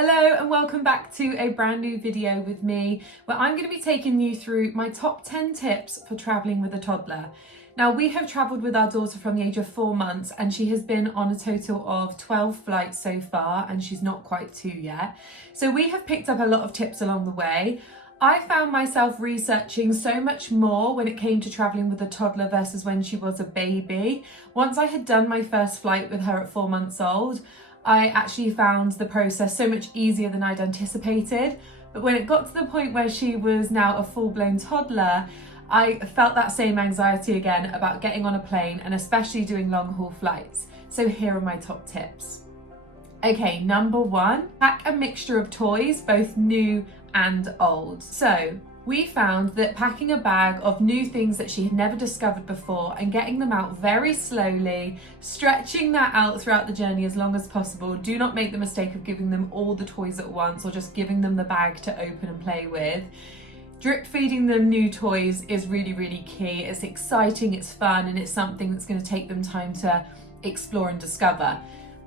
Hello and welcome back to a brand new video with me where I'm going to be taking you through my top 10 tips for travelling with a toddler. Now we have travelled with our daughter from the age of 4 months and she has been on a total of 12 flights so far and she's not quite 2 yet. So we have picked up a lot of tips along the way. I found myself researching so much more when it came to travelling with a toddler versus when she was a baby. Once I had done my first flight with her at 4 months old, I actually found the process so much easier than I'd anticipated. But when it got to the point where she was now a full-blown toddler, I felt that same anxiety again about getting on a plane and especially doing long-haul flights. So here are my top tips. Okay, number 1, pack a mixture of toys, both new and old. So we found that packing a bag of new things that she had never discovered before and getting them out very slowly, stretching that out throughout the journey as long as possible. Do not make the mistake of giving them all the toys at once or just giving them the bag to open and play with. Drip feeding them new toys is really key. It's exciting, it's fun, and it's something that's going to take them time to explore and discover.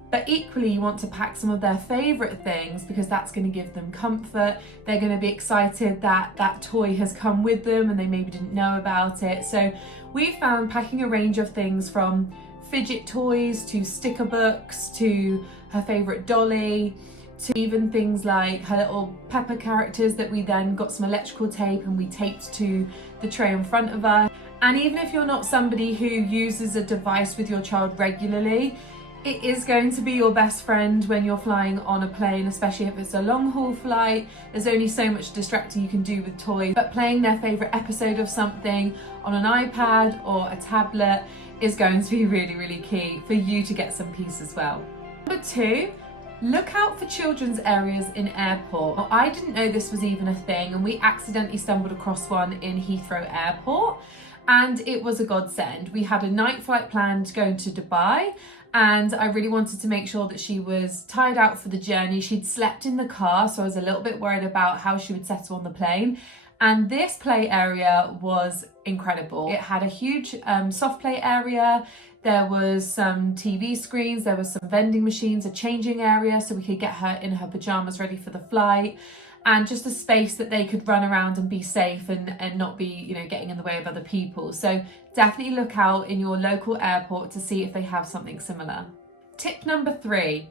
But equally, you want to pack some of their favourite things because that's going to give them comfort. They're going to be excited that that toy has come with them and they maybe didn't know about it. So we found packing a range of things from fidget toys to sticker books to her favourite dolly to even things like her little Pepper characters that we then got some electrical tape and we taped to the tray in front of her. And even if you're not somebody who uses a device with your child regularly, it is going to be your best friend when you're flying on a plane, especially if it's a long haul flight. There's only so much distracting you can do with toys, but playing their favourite episode of something on an iPad or a tablet is going to be really key for you to get some peace as well. Number 2, look out for children's areas in airport. Now, I didn't know this was even a thing and we accidentally stumbled across one in Heathrow Airport and it was a godsend. We had a night flight planned going to Dubai and I really wanted to make sure that she was tired out for the journey. She'd slept in the car, so I was a little bit worried about how she would settle on the plane. And this play area was incredible. It had a huge soft play area. There was some TV screens, there was some vending machines, a changing area so we could get her in her pajamas ready for the flight, and just a space that they could run around and be safe and not be, getting in the way of other people. So definitely look out in your local airport to see if they have something similar. Tip number 3.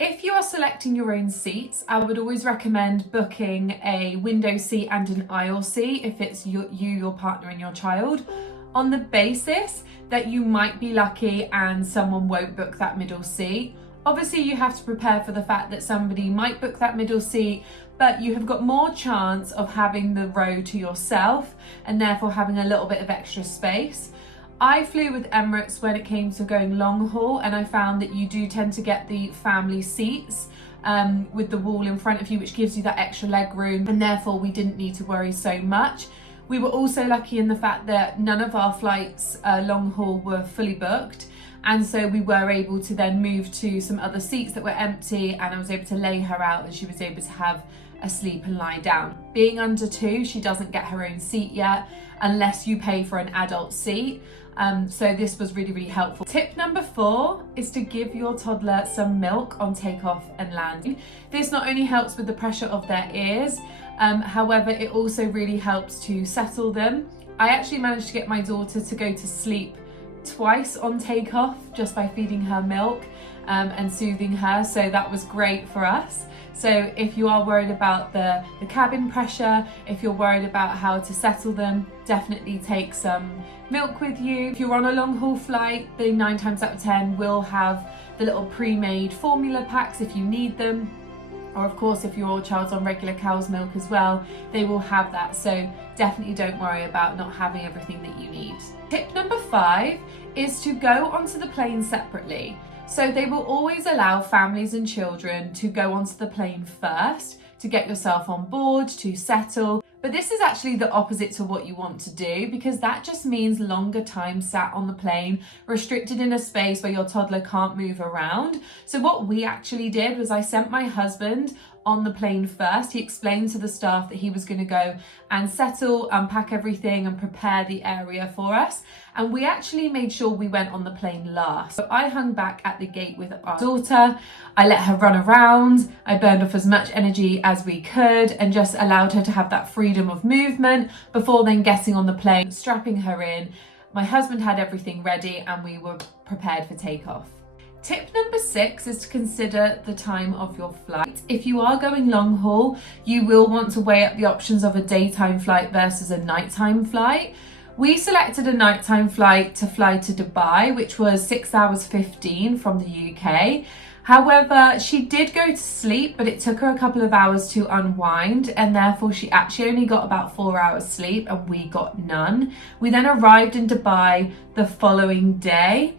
If you are selecting your own seats, I would always recommend booking a window seat and an aisle seat if it's you, your partner and your child, on the basis that you might be lucky and someone won't book that middle seat. Obviously, you have to prepare for the fact that somebody might book that middle seat, but you have got more chance of having the row to yourself and therefore having a little bit of extra space. I flew with Emirates when it came to going long haul, and I found that you do tend to get the family seats with the wall in front of you, which gives you that extra leg room, and therefore we didn't need to worry so much. We were also lucky in the fact that none of our flights long haul were fully booked. And so we were able to then move to some other seats that were empty and I was able to lay her out and she was able to have a sleep and lie down. Being under 2, she doesn't get her own seat yet unless you pay for an adult seat. So this was really helpful. Tip number 4 is to give your toddler some milk on takeoff and landing. This not only helps with the pressure of their ears, however, it also really helps to settle them. I actually managed to get my daughter to go to sleep twice on takeoff just by feeding her milk and soothing her, so that was great for us. So if you are worried about the cabin pressure, if you're worried about how to settle them, definitely take some milk with you. If you're on a long haul flight, they 9 times out of 10 will have the little pre-made formula packs if you need them. Or of course, if your child's on regular cow's milk as well, they will have that. So definitely don't worry about not having everything that you need. Tip number 5 is to go onto the plane separately. So they will always allow families and children to go onto the plane first to get yourself on board, to settle. But this is actually the opposite to what you want to do, because that just means longer time sat on the plane, restricted in a space where your toddler can't move around. So what we actually did was I sent my husband on the plane first. He explained to the staff that he was going to go and settle, unpack everything and prepare the area for us. And we actually made sure we went on the plane last. So I hung back at the gate with our daughter. I let her run around. I burned off as much energy as we could and just allowed her to have that freedom of movement before then getting on the plane, strapping her in. My husband had everything ready and we were prepared for takeoff. Tip number 6 is to consider the time of your flight. If you are going long haul, you will want to weigh up the options of a daytime flight versus a nighttime flight. We selected a nighttime flight to fly to Dubai, which was 6 hours 15 from the UK. However, she did go to sleep, but it took her a couple of hours to unwind, and therefore she actually only got about 4 hours sleep and we got none. We then arrived in Dubai the following day,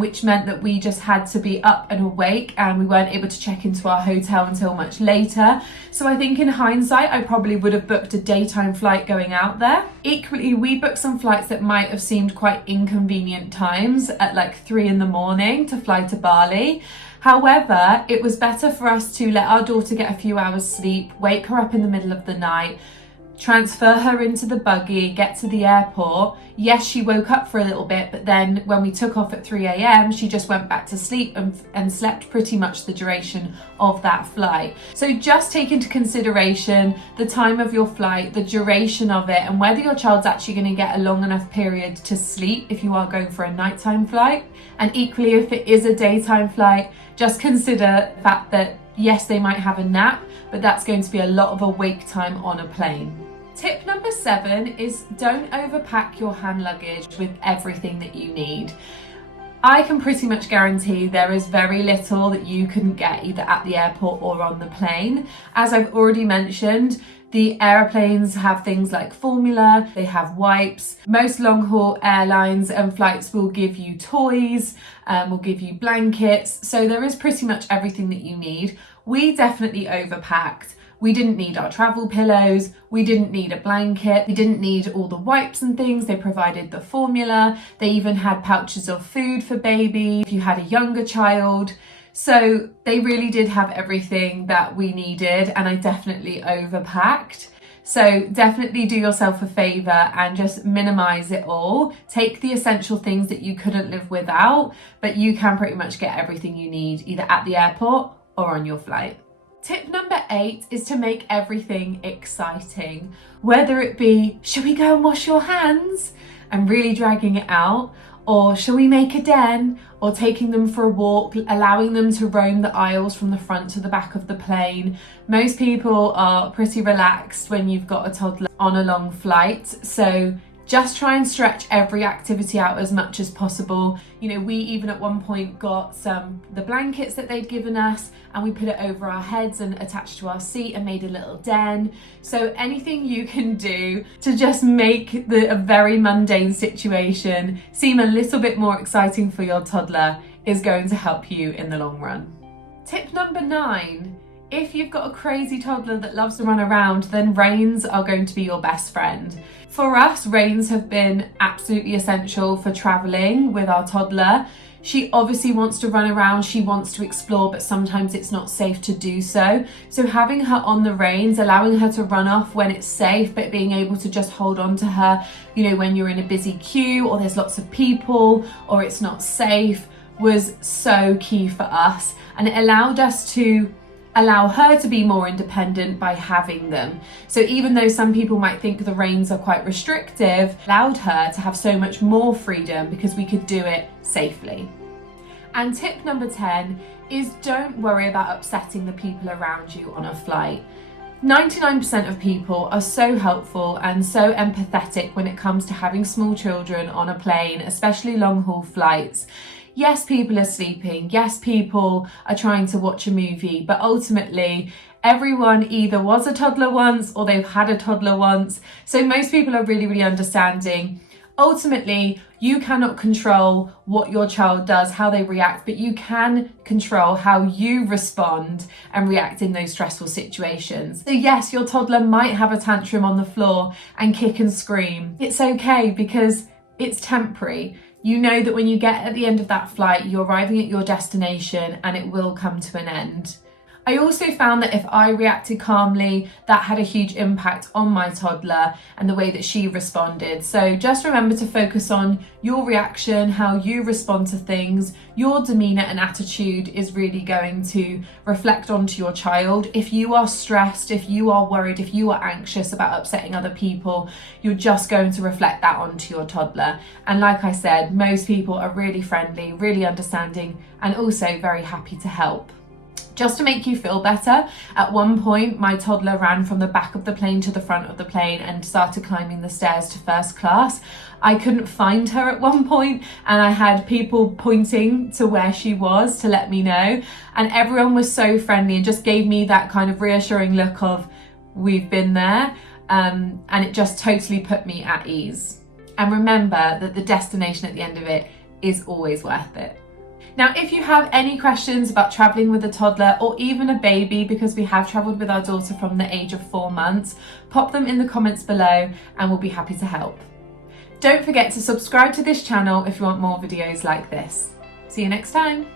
which meant that we just had to be up and awake, and we weren't able to check into our hotel until much later. So I think in hindsight, I probably would have booked a daytime flight going out there. Equally, we booked some flights that might have seemed quite inconvenient times at like 3 in the morning to fly to Bali. However, it was better for us to let our daughter get a few hours sleep, wake her up in the middle of the night, transfer her into the buggy, get to the airport. Yes, she woke up for a little bit, but then when we took off at 3 a.m, she just went back to sleep and slept pretty much the duration of that flight. So just take into consideration the time of your flight, the duration of it, and whether your child's actually going to get a long enough period to sleep if you are going for a nighttime flight. And equally, if it is a daytime flight, just consider the fact that yes, they might have a nap, but that's going to be a lot of awake time on a plane. Tip number 7 is don't overpack your hand luggage with everything that you need. I can pretty much guarantee there is very little that you couldn't get either at the airport or on the plane. As I've already mentioned, the airplanes have things like formula, they have wipes. Most long haul airlines and flights will give you toys, will give you blankets. So there is pretty much everything that you need. We definitely overpacked. We didn't need our travel pillows, we didn't need a blanket, we didn't need all the wipes and things. They provided the formula, they even had pouches of food for baby if you had a younger child. So they really did have everything that we needed, and I definitely overpacked. So definitely do yourself a favour and just minimise it all. Take the essential things that you couldn't live without, but you can pretty much get everything you need either at the airport or on your flight. Tip number 8 is to make everything exciting. Whether it be, should we go and wash your hands? And really dragging it out, or shall we make a den? Or taking them for a walk, allowing them to roam the aisles from the front to the back of the plane. Most people are pretty relaxed when you've got a toddler on a long flight. So just try and stretch every activity out as much as possible. You know, we even at one point got the blankets that they'd given us, and we put it over our heads and attached to our seat and made a little den. So anything you can do to just make a very mundane situation seem a little bit more exciting for your toddler is going to help you in the long run. Tip number 9. If you've got a crazy toddler that loves to run around, then reins are going to be your best friend. For us, reins have been absolutely essential for traveling with our toddler. She obviously wants to run around, she wants to explore, but sometimes it's not safe to do so. So having her on the reins, allowing her to run off when it's safe, but being able to just hold on to her, you know, when you're in a busy queue or there's lots of people or it's not safe, was so key for us. And it allowed us to allow her to be more independent by having them. So even though some people might think the reins are quite restrictive, allowed her to have so much more freedom because we could do it safely. And tip number 10 is don't worry about upsetting the people around you on a flight. 99% of people are so helpful and so empathetic when it comes to having small children on a plane, especially long haul flights. Yes, people are sleeping. Yes, people are trying to watch a movie, but ultimately everyone either was a toddler once or they've had a toddler once. So most people are really, really understanding. Ultimately, you cannot control what your child does, how they react, but you can control how you respond and react in those stressful situations. So yes, your toddler might have a tantrum on the floor and kick and scream. It's okay because it's temporary. You know that when you get at the end of that flight, you're arriving at your destination and it will come to an end. I also found that if I reacted calmly, that had a huge impact on my toddler and the way that she responded. So just remember to focus on your reaction, how you respond to things. Your demeanour and attitude is really going to reflect onto your child. If you are stressed, if you are worried, if you are anxious about upsetting other people, you're just going to reflect that onto your toddler. And like I said, most people are really friendly, really understanding, and also very happy to help. Just to make you feel better, at one point my toddler ran from the back of the plane to the front of the plane and started climbing the stairs to first class. I couldn't find her at one point, and I had people pointing to where she was to let me know, and everyone was so friendly and just gave me that kind of reassuring look of, we've been there, and it just totally put me at ease. And remember that the destination at the end of it is always worth it. Now, if you have any questions about travelling with a toddler or even a baby, because we have travelled with our daughter from the age of 4 months, pop them in the comments below and we'll be happy to help. Don't forget to subscribe to this channel if you want more videos like this. See you next time.